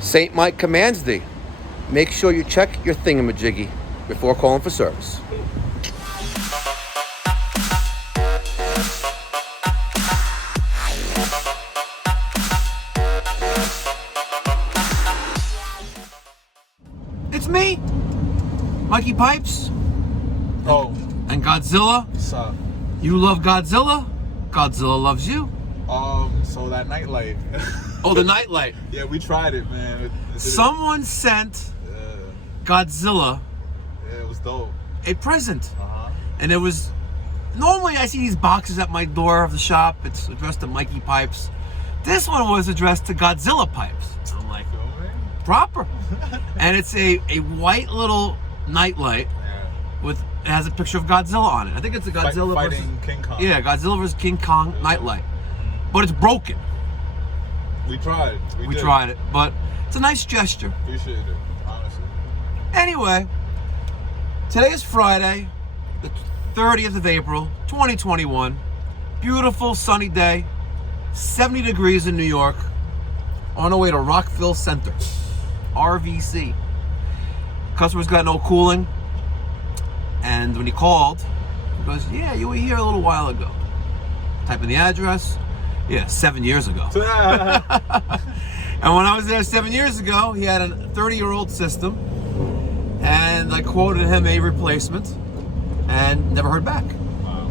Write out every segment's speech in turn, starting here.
St. Mike commands thee. Make sure you check your thingamajiggy before calling for service. It's me, Mikey Pipes. Oh. And Godzilla. What's up? You love Godzilla. Godzilla loves you. So that nightlight. Oh, the nightlight. Yeah, we tried it, man. Someone sent Godzilla. Yeah, it was dope. A present. Uh-huh. And it was, normally I see these boxes at my door of the shop. It's addressed to Mikey Pipes. This one was addressed to Godzilla Pipes. I'm like, proper. And it's a white little nightlight with, it has a picture of Godzilla on it. I think it's a Godzilla fighting versus King Kong. Yeah, Godzilla versus King Kong nightlight. But it's broken. We tried. We tried it, but it's a nice gesture. Appreciate it, honestly. Anyway, today is Friday, the 30th of April, 2021. Beautiful sunny day, 70 degrees in New York, on our way to Rockville Center, RVC. Customer's got no cooling, and when he called, he goes, yeah, you were here a little while ago. Type in the address. Yeah, 7 years ago. And when I was there 7 years ago, he had a 30-year-old system, and I quoted him a replacement, and never heard back. Wow.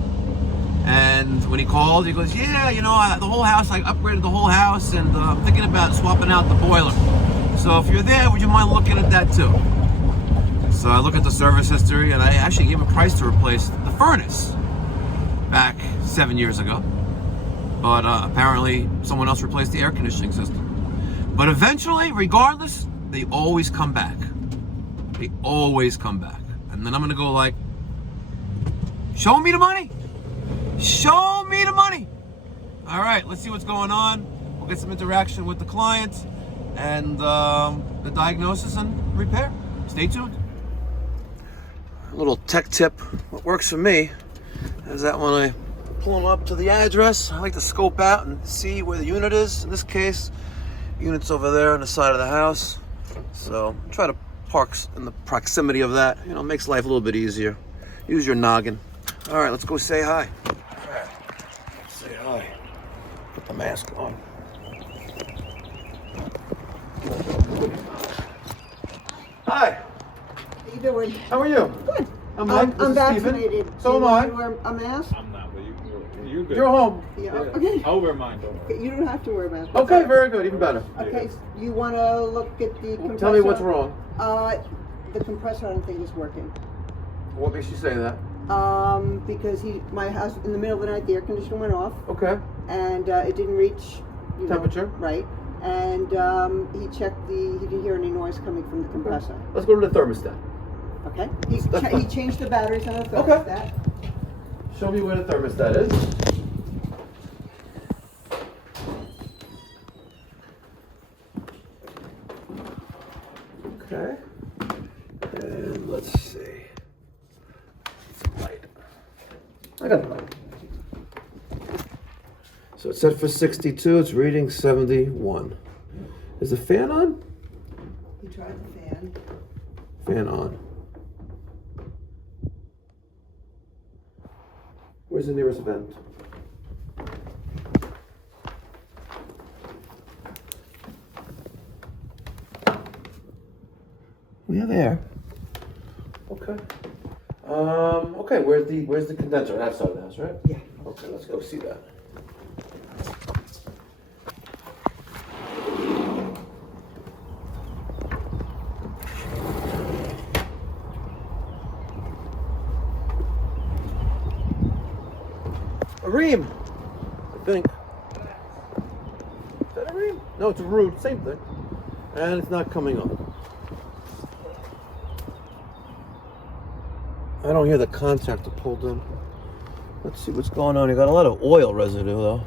And when he called, he goes, yeah, you know, the whole house, I upgraded the whole house, and I'm thinking about swapping out the boiler. So if you're there, would you mind looking at that too? So I look at the service history, and I actually gave him a price to replace the furnace back 7 years ago. But apparently someone else replaced the air conditioning system. But eventually, regardless, they always come back. They always come back. And then I'm gonna go like, show me the money. Show me the money. All right, let's see what's going on. We'll get some interaction with the client and the diagnosis and repair. Stay tuned. A little tech tip. What works for me is that when I pull them up to the address, I like to scope out and see where the unit is. In this case, unit's over there on the side of the house. So try to park in the proximity of that. You know, makes life a little bit easier. Use your noggin. All right, let's go say hi. All right, say hi. Put the mask on. Hi. How you doing? How are you? Good. I'm Mike. I'm This is Steven. vaccinated. So Do am you I. want to wear a mask? I'm not, but you're good. You're home. Yeah. Okay. I'll wear mine, don't worry. You don't have to wear a mask. Okay, very good. Even better. Okay. So you want to look at the compressor? Tell me what's wrong. The compressor I don't think is working. What makes you say that? Because my house in the middle of the night the air conditioner went off. Okay. And it didn't reach Temperature. Right. And he checked he didn't hear any noise coming from the compressor. Okay. Let's go to the thermostat. Okay. He changed the batteries on the thermostat. Okay. Show me where the thermostat is. Okay. And let's see. Some light. I got the light. So it's set for 62. It's reading 71. Is the fan on? He tried the fan. Fan on. Where's the nearest vent? We have air. Okay. Okay. Where's the condenser? That side of the house, right? Yeah. Okay. Let's go see that. A ream, I think. Is that a ream? No, it's a root. Same thing. And it's not coming up. I don't hear the contractor pulled in. Let's see what's going on. You got a lot of oil residue, though.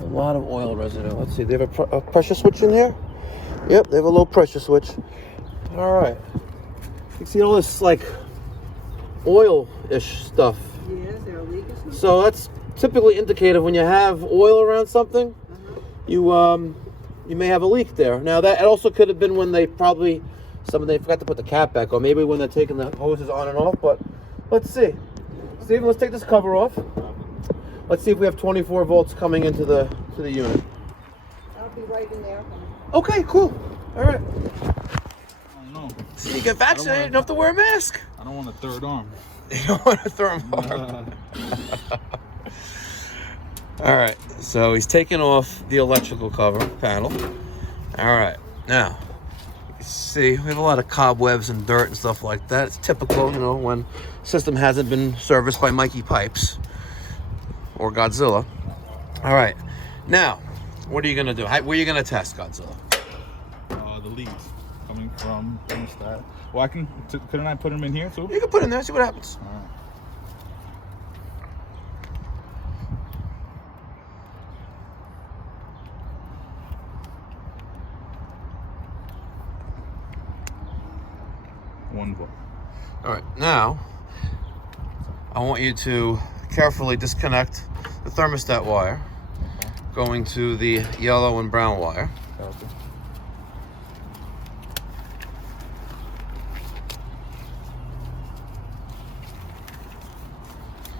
A lot of oil residue. Let's see. They have a pressure switch in here? Yep, they have a low pressure switch. All right. You see all this, like, oil-ish stuff. Yeah, is there a leak or something? So that's typically indicative when you have oil around something. You you may have a leak there. Now that also could have been when they probably, they forgot to put the cap back, or maybe when they're taking the hoses on and off, but let's see. Steven, let's take this cover off. Let's see if we have 24 volts coming into the unit. I'll be right in there. Okay, cool. All right. I don't know. See, you get vaccinated, you don't have to wear a mask. I don't want a third arm. You don't want to throw him off. All right, so he's taking off the electrical cover panel. All right, now you can see we have a lot of cobwebs and dirt and stuff like that. It's typical, when system hasn't been serviced by Mikey Pipes or Godzilla. All right, now what are you gonna do? Where are you gonna test, Godzilla? The leads coming from that. Well, couldn't I put them in here too? You can put it in there, see what happens. All right. One volt. All right, now I want you to carefully disconnect the thermostat wire, going to the yellow and brown wire. Okay.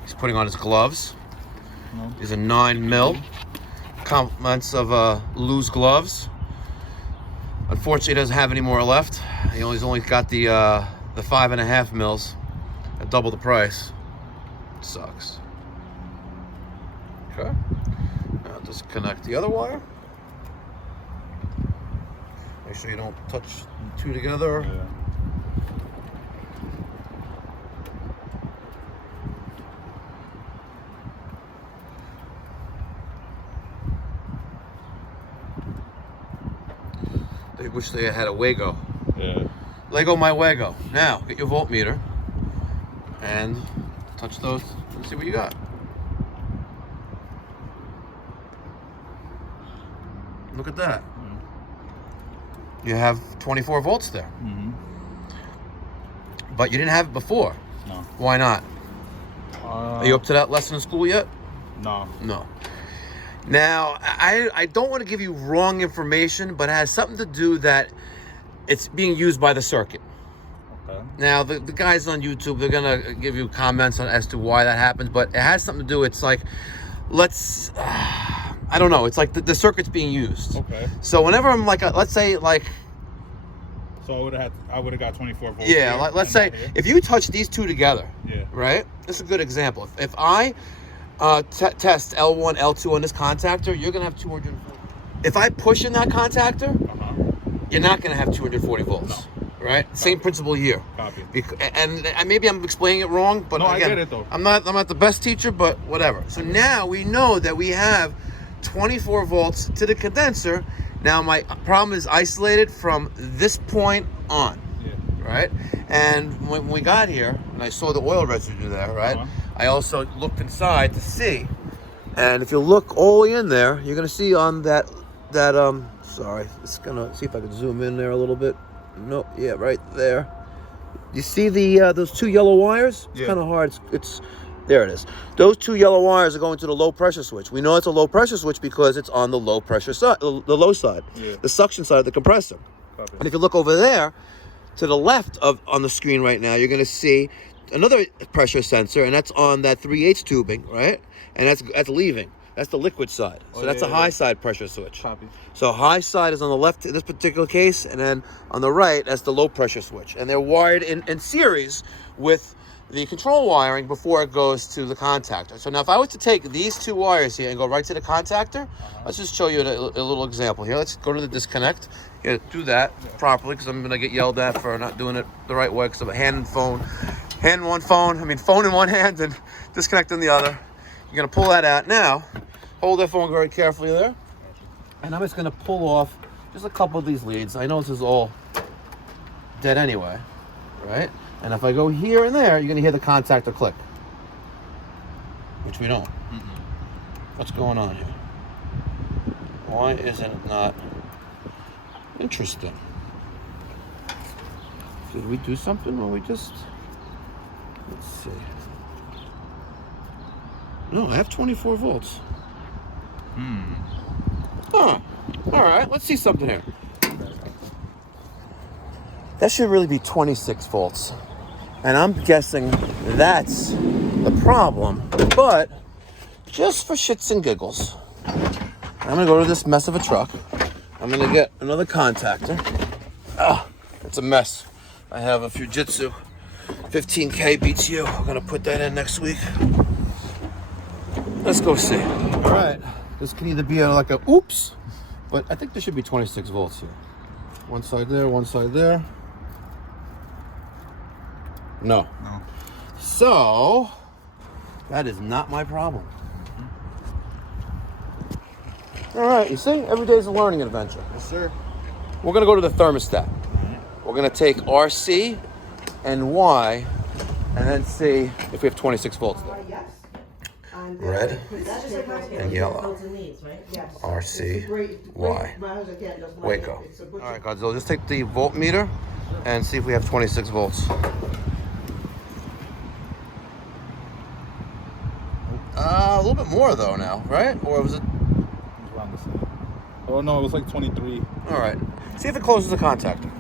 He's putting on his gloves. No. These are 9mm. Compliments of loose gloves. Unfortunately, he doesn't have any more left. He's only got the 5.5 mils at double the price. Sucks. Okay. Now disconnect the other wire. Make sure you don't touch the two together. Yeah. They wish they had a Wago. Yeah. Lego my Wago. Now, get your voltmeter and touch those and see what you got. Look at that. You have 24 volts there. Mm-hmm. But you didn't have it before. No. Why not? Are you up to that lesson in school yet? No. No. Now, I don't want to give you wrong information, but it has something to do that it's being used by the circuit. Okay. Now, the guys on YouTube, they're going to give you comments on as to why that happens, but it has something to do, it's like, I don't know, it's like the circuit's being used. Okay. So whenever I'm like, let's say like, So I would have got 24 volts. yeah, here let's and say here. if you touch these two together, Yeah. right? This is a good example. If I test L1, L2 on this contactor, you're going to have 240. If I push in that contactor, you're not going to have 240 volts. No. Right? Same principle here. Copy. And maybe I'm explaining it wrong, but No, again, I get it though. I'm not the best teacher, but whatever. So now we know that we have 24 volts to the condenser. Now my problem is isolated from this point on. Yeah. Right? And when we got here, and I saw the oil residue there, right? I also looked inside to see. And if you look all the way in there, you're gonna see on that sorry, it's gonna see if I can zoom in there a little bit. No, yeah, right there. You see the those two yellow wires? It's Yeah. kind of hard. It's there. It is. Those two yellow wires are going to the low pressure switch. We know it's a low pressure switch because it's on the low pressure side, the low side, Yeah. the suction side of the compressor. Copy. And if you look over there, to the left on the screen right now, you're going to see another pressure sensor, and that's on that 3/8 tubing, right? And that's leaving. That's the liquid side. So that's a high side pressure switch. Copy. So high side is on the left in this particular case, and then on the right, that's the low pressure switch. And they're wired in series with the control wiring before it goes to the contactor. So now if I was to take these two wires here and go right to the contactor, let's just show you a little example here. Let's go to the disconnect. Yeah, do that properly, because I'm going to get yelled at for not doing it the right way, because I'm a hand in one phone in one hand and disconnect in the other. You're going to pull that out. Now, hold that phone very carefully there. And I'm just going to pull off just a couple of these leads. I know this is all dead anyway, right? And if I go here and there, you're going to hear the contactor click, which we don't. What's going on here? Why isn't it not interesting? Did we do something or we just... Let's see. No, I have 24 volts. Huh. All right, let's see something here. That should really be 26 volts. And I'm guessing that's the problem. But just for shits and giggles, I'm gonna go to this mess of a truck. I'm gonna get another contactor. Oh, it's a mess. I have a Fujitsu 15K BTU. We're gonna put that in next week. Let's go see. All right, this can either be like a oops, but I think there should be 26 volts here. One side there, one side there. No. No. So, that is not my problem. All right, you see, every day is a learning adventure. Yes, sir. We're gonna go to the thermostat. We're gonna take RC and Y, and then see if we have 26 volts there. Yes. Red and yellow. Yes. RC, Great. Y. Waco. Waco. All right, Godzilla, just take the voltmeter and see if we have 26 volts. A little bit more though now, right? Or was it? It's around the same. Oh no, it was like 23. All right. See if it closes the contactor.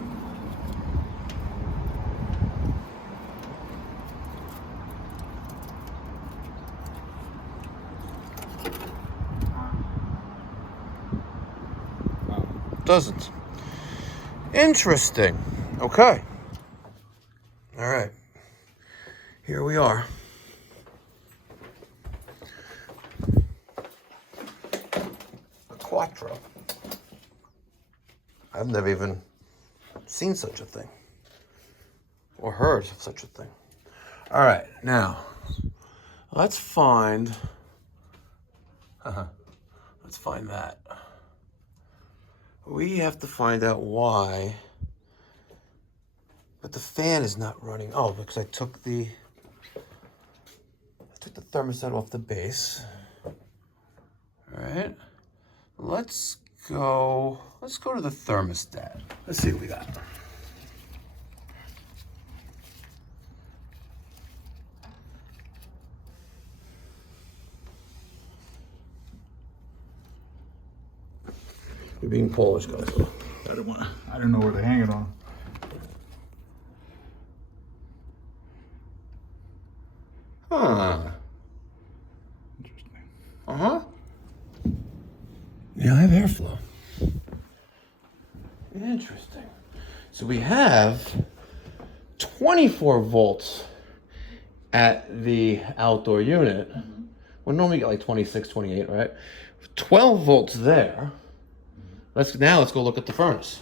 Doesn't. Interesting. Okay. All right. Here we are. A Quattro. I've never even seen such a thing or heard of such a thing. All right, now let's find. Let's find that. We have to find out why. But the fan is not running. Oh, because I took the thermostat off the base. All right. Let's go to the thermostat. Let's see what we got. You're being Polish, guys. I didn't know where to hang it on. Huh. Interesting. Uh-huh. Yeah, I have airflow. Interesting. So we have 24 volts at the outdoor unit. Well, normally you get like 26, 28, right? 12 volts there. Let's go look at the furnace.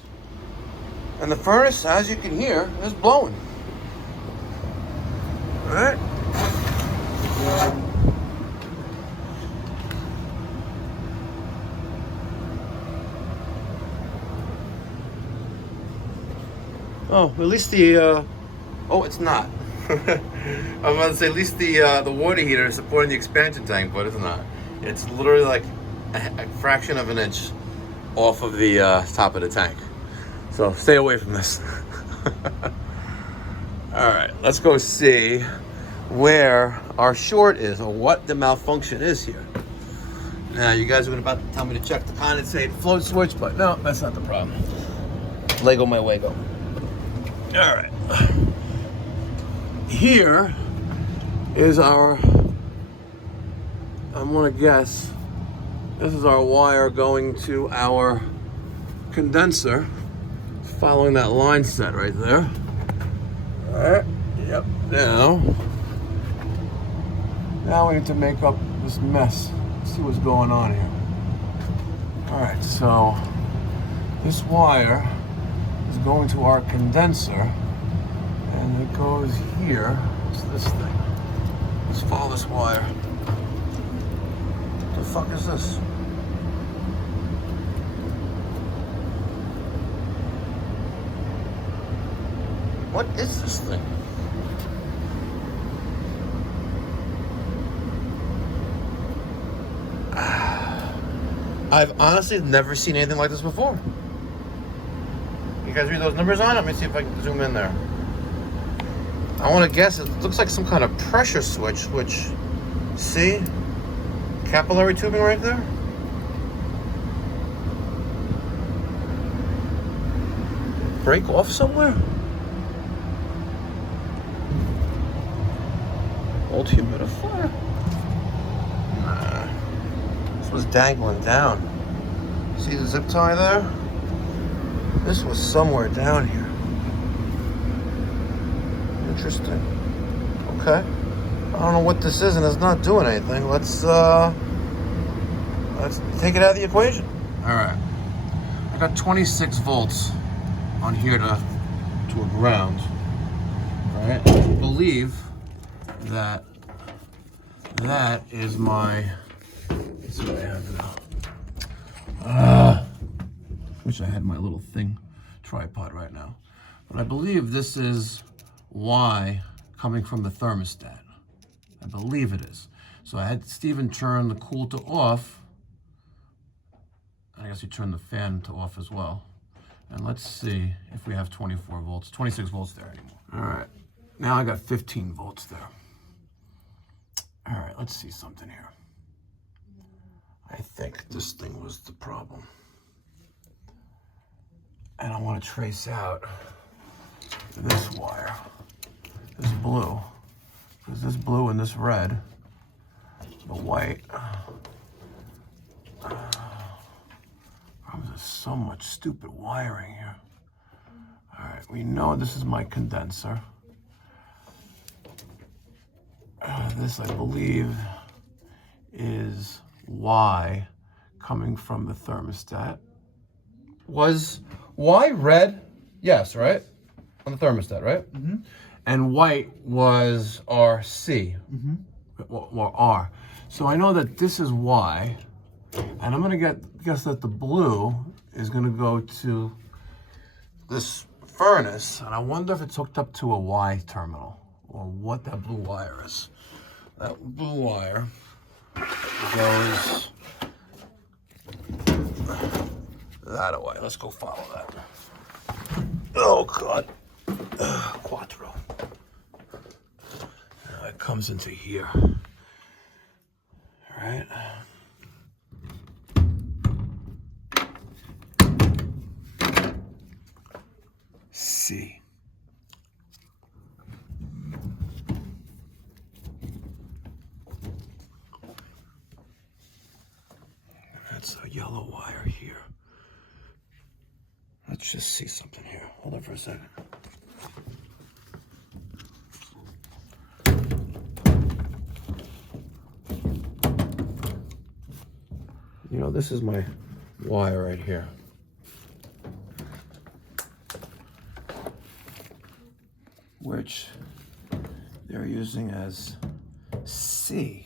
And the furnace, as you can hear, is blowing. All right. Oh, at least the, oh, it's not. I was about to say, at least the water heater is supporting the expansion tank, but it's not. It's literally like a fraction of an inch off of the top of the tank. So stay away from this. All right, let's go see where our short is or what the malfunction is here. Now, you guys are about to tell me to check the condensate float switch, but no, that's not the problem. Lego my Wago. All right. Here is our, I'm gonna guess, this is our wire going to our condenser, following that line set right there. All right, yep, now we need to make up this mess. See what's going on here. All right, so this wire is going to our condenser, and it goes here. It's this thing. Let's follow this wire. What the fuck is this? What is this thing? I've honestly never seen anything like this before. You guys read those numbers on it? Let me see if I can zoom in there. I want to guess it looks like some kind of pressure switch, which, see? Capillary tubing right there? break off somewhere? Old humidifier? Nah. This was dangling down. See the zip tie there? This was somewhere down here. Interesting. Okay. I don't know what this is, and it's not doing anything. Let's take it out of the equation. All right. I got 26 volts on here to a ground. All right. I believe that is my. Let's see what I have now. Wish I had my little tripod right now. But I believe this is Y coming from the thermostat. I believe it is. So I had Steven turn the cool to off. I guess he turned the fan to off as well. And let's see if we have 24 volts, 26 volts there anymore. All right, now I got 15 volts there. All right, let's see something here. I think this thing was the problem. And I want to trace out this wire, this blue, because this blue and this red, the white, there's so much stupid wiring here. All right, we know this is my condenser. This, I believe, is Y coming from the thermostat. Was Y red? Yes, right? On the thermostat, right? Mm-hmm. And white was RC, or R. So I know that this is Y, and I'm gonna guess that the blue is gonna go to this furnace, and I wonder if it's hooked up to a Y terminal, or what that blue wire is. That blue wire goes that way. Let's go follow that. Oh God, Quattro. Now it comes into here. All right. C. That's a yellow wire here. Let's just see something here. Hold on for a second. You know, this is my wire right here. Which they're using as C.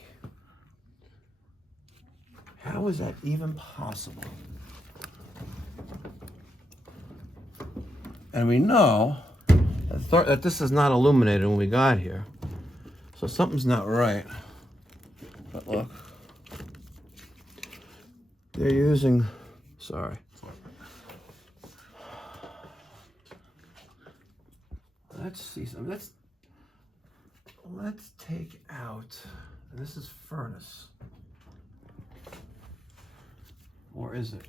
How is that even possible? And we know that this is not illuminated when we got here. So something's not right. But look. They're using, sorry. Let's see something. Let's take out, and this is furnace. Or is it?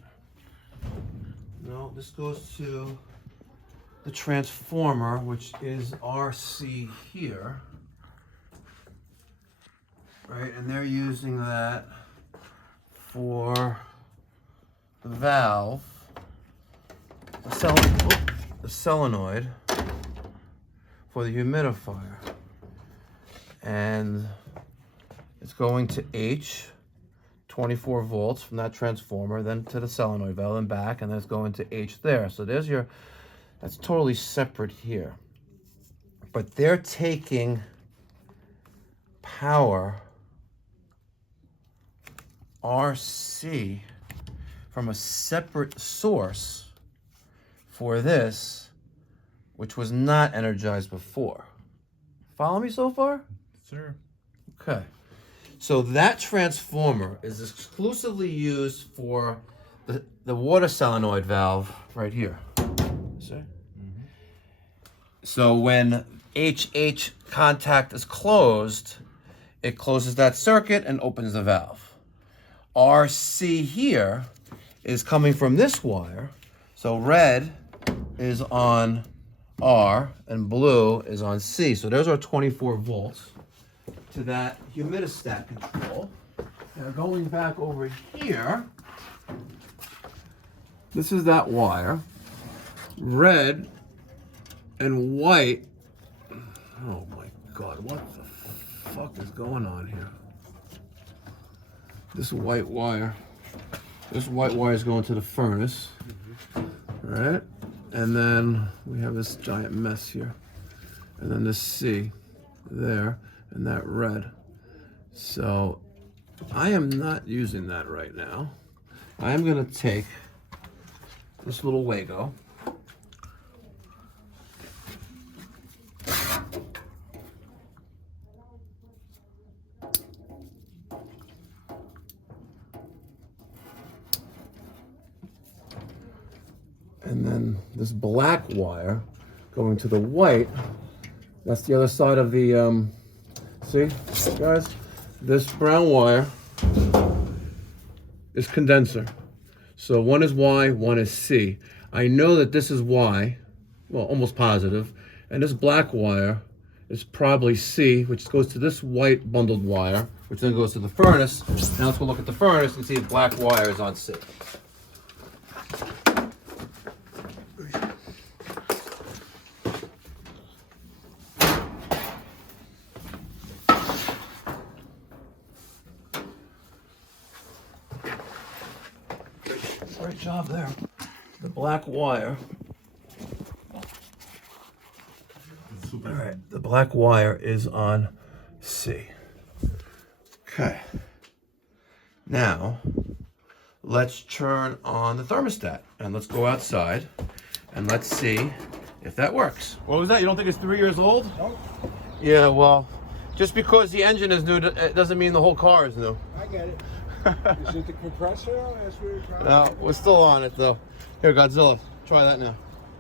No, this goes to the transformer, which is RC here. Right, and they're using that for the valve, the solenoid for the humidifier. And it's going to H, 24 volts from that transformer, then to the solenoid valve and back, and then it's going to H there. So there's your, that's totally separate here. But they're taking power RC from a separate source for this, which was not energized before. Follow me so far? Sure. Okay. So that transformer is exclusively used for the water solenoid valve right here. See? Mm-hmm. So when HH contact is closed, it closes that circuit and opens the valve. RC here is coming from this wire. So red is on R and blue is on C. So there's our 24 volts to that humidistat control. Now going back over here, this is that wire. Red and white. Oh my God, what the fuck is going on here? This white wire is going to the furnace, right? And then we have this giant mess here. And then this C there, and that red. So I am not using that right now. I am gonna take this little Wago. And then this black wire going to the white, that's the other side of the, see, guys? This brown wire is condenser. So one is Y, one is C. I know that this is Y, well, almost positive, and this black wire is probably C, which goes to this white bundled wire, which then goes to the furnace. Now let's go look at the furnace and see if black wire is on C. Great job there. The black wire. All right, the black wire is on C. Okay. Now, let's turn on the thermostat and let's go outside and let's see if that works. What was that? You don't think it's 3 years old? Nope. Yeah, well, just because the engine is new, it doesn't mean the whole car is new. I get it. Is it the compressor? That's what you're trying No, we're still on it though. Here, Godzilla, try that now.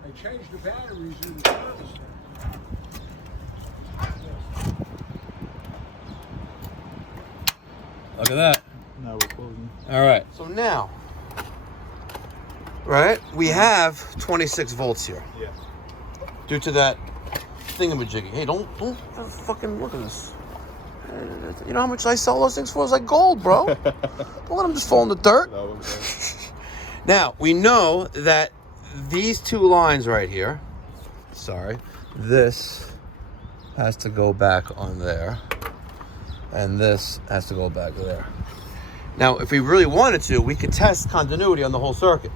I changed the batteries in the thermostat. Look at that. Now we're closing. All right. So now, right, we have 26 volts here. Yeah. Due to that thingamajiggy. Hey, don't fucking look at this. You know how much I sell those things for? It's like gold, bro. Don't let them just fall in the dirt. No, Now, we know that these two lines right here, sorry, this has to go back on there, and this has to go back there. Now, if we really wanted to, we could test continuity on the whole circuit,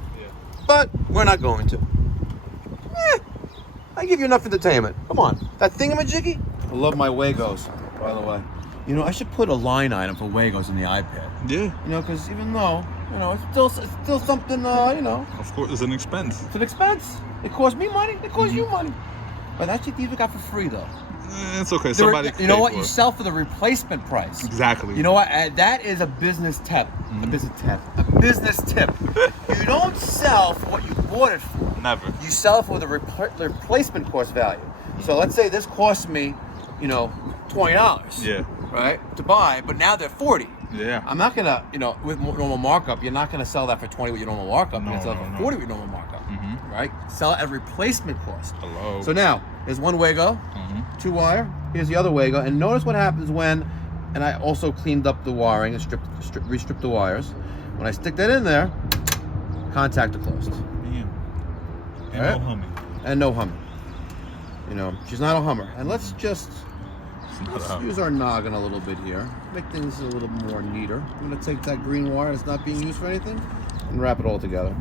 but we're not going to. I give you enough entertainment. Come on. That thingamajiggy? I love my Wagos, by the way. You know, I should put a line item for Wagos in the iPad. Yeah. You know, because even though, you know, it's still something, you know. Of course, it's an expense. It's an expense. It costs me money. It costs you money. But that shit you got for free, though. It's okay. Somebody. You know what? You sell for the replacement price. Exactly. You know what? That is a business tip. A business tip. A business tip. You don't sell for what you bought it for. Never. You sell for the replacement cost value. So let's say this cost me, you know, $20. Yeah. Right? To buy, but now they're 40. Yeah. I'm not gonna, you know, with normal markup, you're not gonna sell that for 20 with your normal markup. No, You're gonna sell it for 40 with your normal markup. Right? Sell it at replacement cost. Hello. So now, there's one Wago, 2 wire. Here's the other Wago, and notice what happens when, and I also cleaned up the wiring and re-stripped the wires. When I stick that in there, contactor closed. Damn. And Right? no humming. And no humming. You know, she's not a hummer. And let's just use our noggin a little bit here. Make things a little more neater. I'm gonna take that green wire that's not being used for anything and wrap it all together.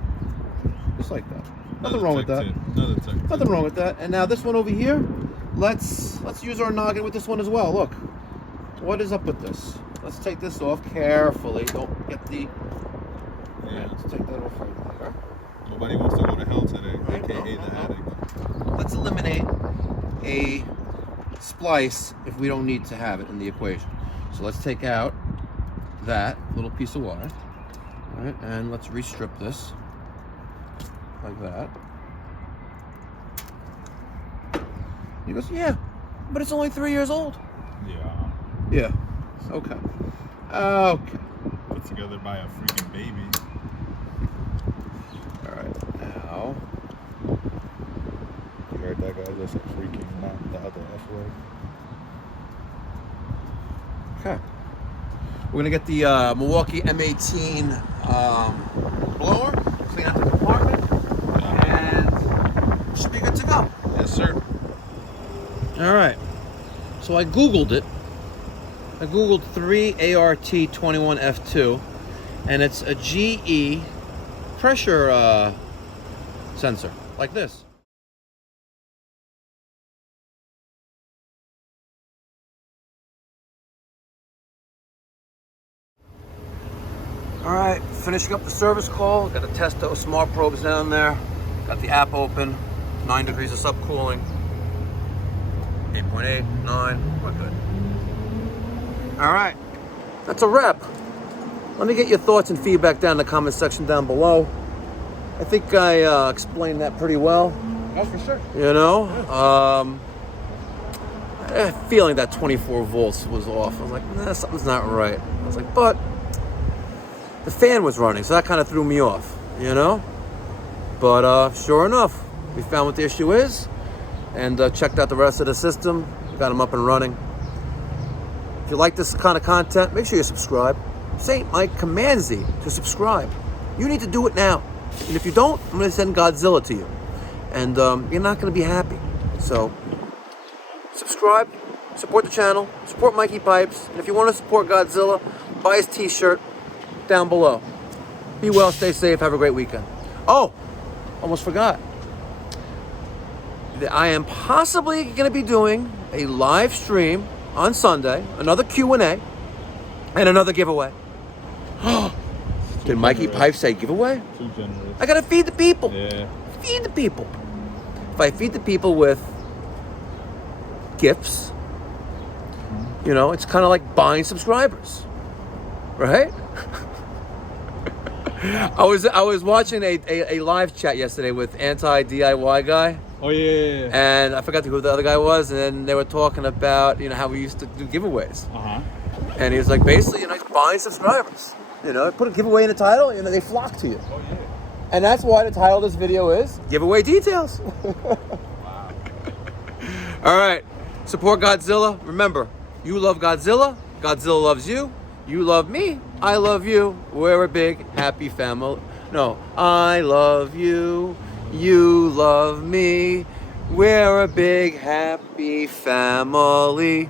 Just like that. Nothing wrong with that. Nothing wrong with that. And now this one over here, let's use our noggin with this one as well. Look, what is up with this? Let's take this off carefully. Don't get the. Yeah. Let's take that off right there. Nobody wants to go to hell today, Right? aka the attic. Let's eliminate a splice if we don't need to have it in the equation. So let's take out that little piece of wire, right? And let's restrip this like that. He goes, yeah, but it's only 3 years old. Yeah. Yeah. Okay. Okay. Put together by a freaking baby. All right. Now That's a freaking, not the other F word. Okay. We're gonna get the Milwaukee M18 blower, clean out the compartment, and it should be good to go. Yes, sir. All right. So I Googled it. I Googled 3ART21F2, and it's a GE pressure sensor, like this. All right, finishing up the service call. Got to test those smart probes down there. Got the app open. 9 degrees of subcooling. 8.8, 9. We're good. All right, that's a wrap. Let me get your thoughts and feedback down in the comment section down below. I think I explained that pretty well. That's for sure. You know, feeling that 24 volts was off. I was like, nah, something's not right. I was like, but the fan was running, so that kind of threw me off, you know? But sure enough, we found what the issue is and checked out the rest of the system, got them up and running. If you like this kind of content, make sure you subscribe. St. Mike commands thee to subscribe. You need to do it now. And if you don't, I'm going to send Godzilla to you. And you're not going to be happy. So, subscribe, support the channel, support Mikey Pipes. And if you want to support Godzilla, buy his t-shirt down below. Be well, stay safe, have a great weekend. Oh, almost forgot. I am possibly going to be doing a live stream on Sunday, another Q&A, and another giveaway. Did Mikey Pipes say giveaway? Too generous. I got to feed the people. Yeah. Feed the people. If I feed the people with gifts, you know, it's kind of like buying subscribers, right? I was watching a live chat yesterday with anti-DIY guy. Oh yeah. And I forgot who the other guy was, and then they were talking about, you know, how we used to do giveaways. Uh-huh. And he was like, basically, you know, buying subscribers. You know, put a giveaway in the title, you know, they flock to you. Oh yeah. And that's why the title of this video is Giveaway Details. Wow. All right, support Godzilla. Remember, you love Godzilla, Godzilla loves you, you love me, I love you. We're a big, happy family. No, I love you, you love me. We're a big, happy family.